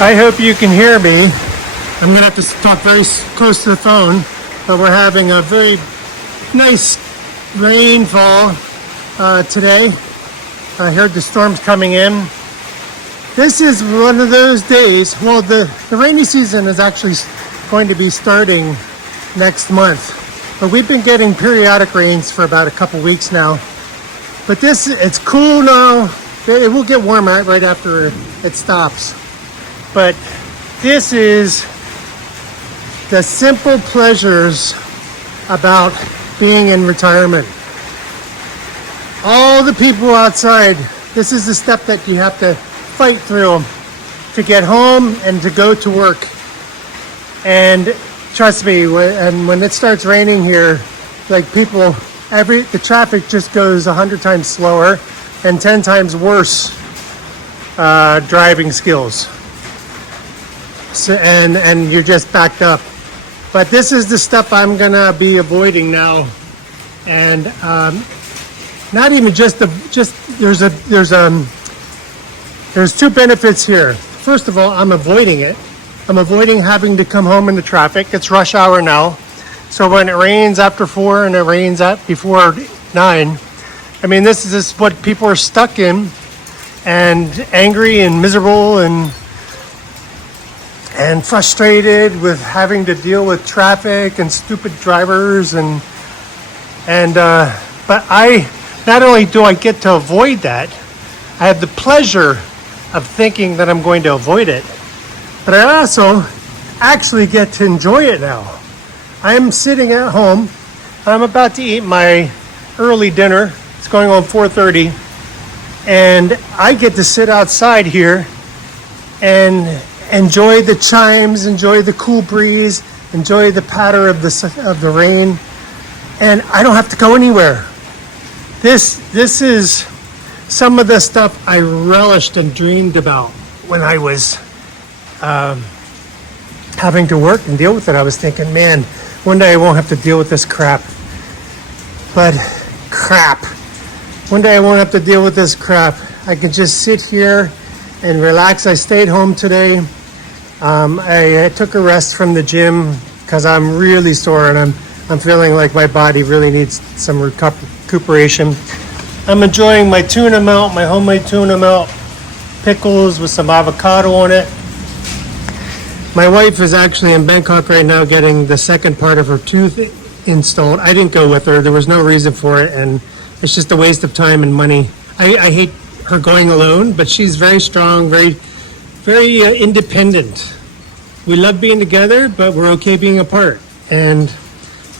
I hope you can hear me. I'm going to have to talk very close to the phone, but we're having a very nice rainfall today. I heard the storm's coming in. This is one of those days, well, the rainy season is actually going to be starting next month, but we've been getting periodic rains for about a couple weeks now. But it's cool now. It will get warmer right after it stops. But this is the simple pleasures about being in retirement. All the people outside, this is the step that you have to fight through to get home and to go to work. And trust me, when it starts raining here, like the traffic just goes 100 times slower and 10 times worse driving skills. So, and you're just backed up. But this is the stuff I'm gonna be avoiding now, and not even there's two benefits here. First of all, I'm avoiding it. I'm avoiding having to come home in the traffic. It's rush hour now, so when it rains after 4 and it rains before 9, I mean this is what people are stuck in, and angry and miserable and frustrated with having to deal with traffic and stupid drivers but I not only do I get to avoid that, I have the pleasure of thinking that I'm going to avoid it, but I also actually get to enjoy it now. I'm sitting at home. I'm about to eat my early dinner. It's going on 4:30, and I get to sit outside here and enjoy the chimes, enjoy the cool breeze, enjoy the patter of the rain, and I don't have to go anywhere. This is some of the stuff I relished and dreamed about when I was having to work and deal with it. I was thinking, man, one day I won't have to deal with this crap. But crap. One day I won't have to deal with this crap. I can just sit here and relax. I stayed home today. I took a rest from the gym because I'm really sore and I'm feeling like my body really needs some recuperation. I'm enjoying my tuna melt, my homemade tuna melt, pickles with some avocado on it. My wife is actually in Bangkok right now getting the second part of her tooth installed. I didn't go with her. There was no reason for it, and it's just a waste of time and money. I hate her going alone, but she's very strong, very independent. We love being together, but we're okay being apart. And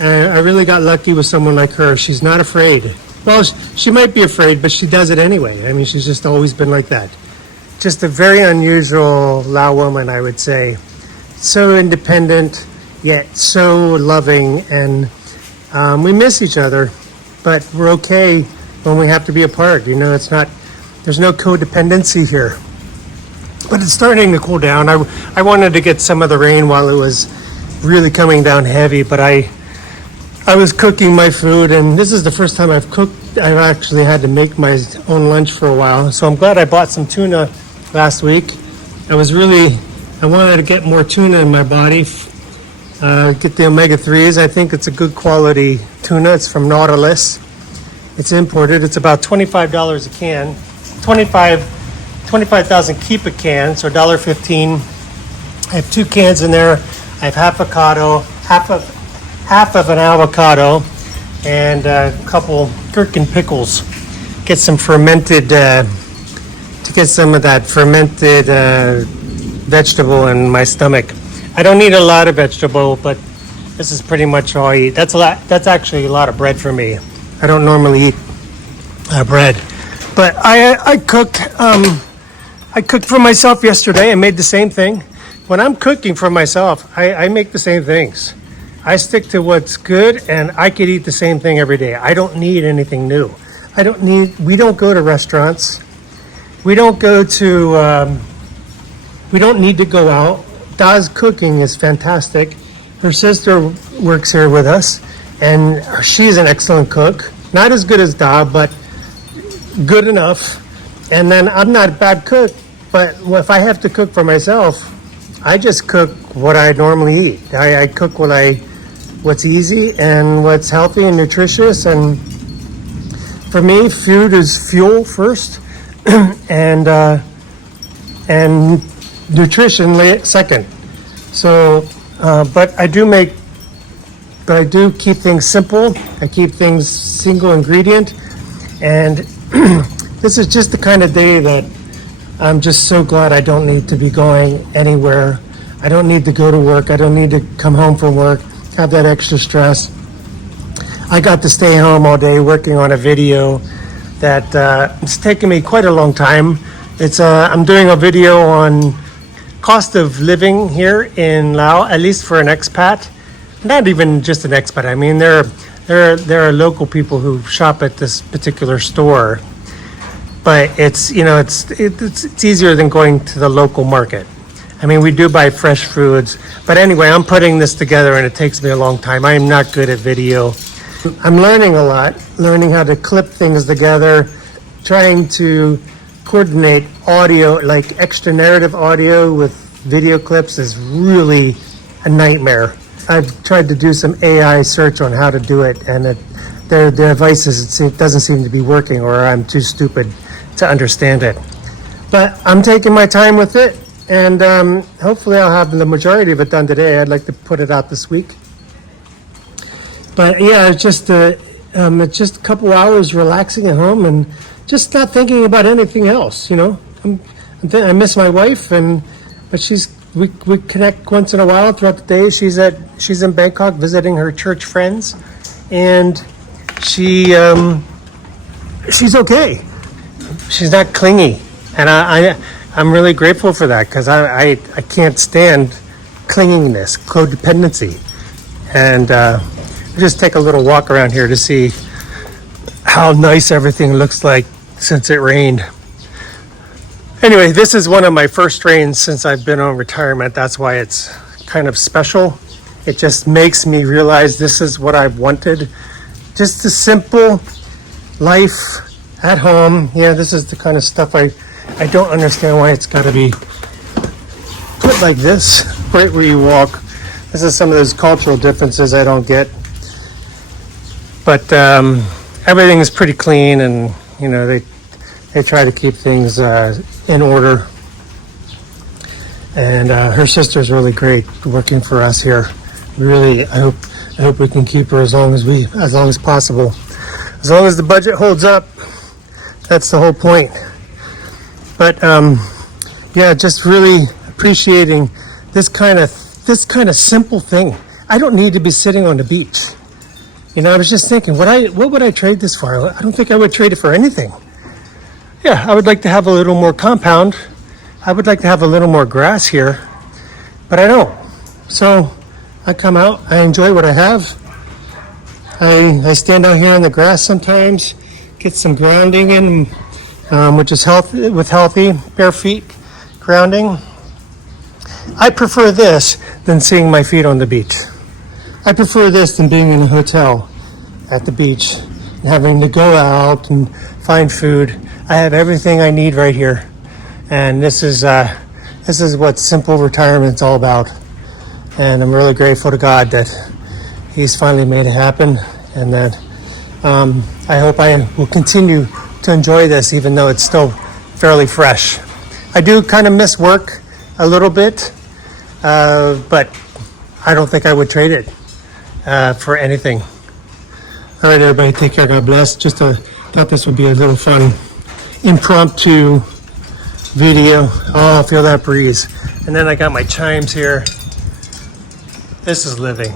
I really got lucky with someone like her. She's not afraid. Well, she might be afraid, but she does it anyway. I mean, she's just always been like that. Just a very unusual Lao woman, I would say. So independent, yet so loving, and we miss each other, but we're okay when we have to be apart. You know, there's no codependency here. But it's starting to cool down. I wanted to get some of the rain while it was really coming down heavy, but I was cooking my food, and this is the first time I've actually had to make my own lunch for a while. So I'm glad I bought some tuna last week. I wanted to get more tuna in my body, get the omega-3s. I think it's a good quality tuna. It's from Nautilus. It's imported. It's about $25 a can. 25,000 keep a can, so $1.15. I have 2 cans in there. I have half of an avocado, and a couple gherkin pickles. Get some fermented, to get some of that fermented vegetable in my stomach. I don't need a lot of vegetable, but this is pretty much all I eat. That's actually a lot of bread for me. I don't normally eat bread, but I cook. I cooked for myself yesterday. I made the same thing. When I'm cooking for myself, I make the same things. I stick to what's good, and I could eat the same thing every day. I don't need anything new. We don't go to restaurants. We don't need to go out. Da's cooking is fantastic. Her sister works here with us, and she's an excellent cook. Not as good as Da, but good enough. And then I'm not a bad cook. But if I have to cook for myself, I just cook what I normally eat. I cook what's easy and what's healthy and nutritious. And for me, food is fuel first, and nutrition second. So, but I do keep things simple. I keep things single ingredient, and this is just the kind of day that I'm just so glad I don't need to be going anywhere. I don't need to go to work. I don't need to come home from work, have that extra stress. I got to stay home all day working on a video that it's taken me quite a long time. I'm doing a video on cost of living here in Laos, at least for an expat. Not even just an expat. I mean, there are local people who shop at this particular store, but it's easier than going to the local market. I mean, we do buy fresh foods, but anyway, I'm putting this together and it takes me a long time. I am not good at video. I'm learning a lot, learning how to clip things together, trying to coordinate audio, like extra narrative audio with video clips is really a nightmare. I've tried to do some AI search on how to do it, and their devices, it doesn't seem to be working, or I'm too stupid to understand it. But I'm taking my time with it, and hopefully I'll have the majority of it done today. I'd like to put it out this week. But yeah, it's just a couple hours relaxing at home and just not thinking about anything else. I miss my wife, but we connect once in a while throughout the day. She's in Bangkok visiting her church friends, and she's okay. She's not clingy, and I'm really grateful for that, because I can't stand clinginess, codependency, and just take a little walk around here to see how nice everything looks like since it rained. Anyway, this is one of my first rains since I've been on retirement. That's why it's kind of special. It just makes me realize this is what I've wanted. Just a simple life at home. Yeah, this is the kind of stuff I don't understand why it's got to be put like this, right where you walk. This is some of those cultural differences I don't get. But everything is pretty clean, and they try to keep things in order. And her sister's really great working for us here. Really, I hope we can keep her as long as possible. As long as the budget holds up, that's the whole point. But yeah, just really appreciating this kind of simple thing. I don't need to be sitting on the beach. I was just thinking, what would I trade this for? I don't think I would trade it for anything. Yeah, I would like to have a little more compound. I would like to have a little more grass here, but I don't. So I come out, I enjoy what I have. I stand out here in the grass sometimes, get some grounding in, which is healthy, with healthy bare feet grounding. I prefer this than seeing my feet on the beach. I prefer this than being in a hotel at the beach and having to go out and find food. I have everything I need right here, and this is what simple retirement's all about. And I'm really grateful to God that He's finally made it happen, and that I hope I will continue to enjoy this, even though it's still fairly fresh. I do kind of miss work a little bit, but I don't think I would trade it for anything. All right, everybody, take care. God bless. Just thought this would be a little fun impromptu video. Oh, feel that breeze. And then I got my chimes here. This is living.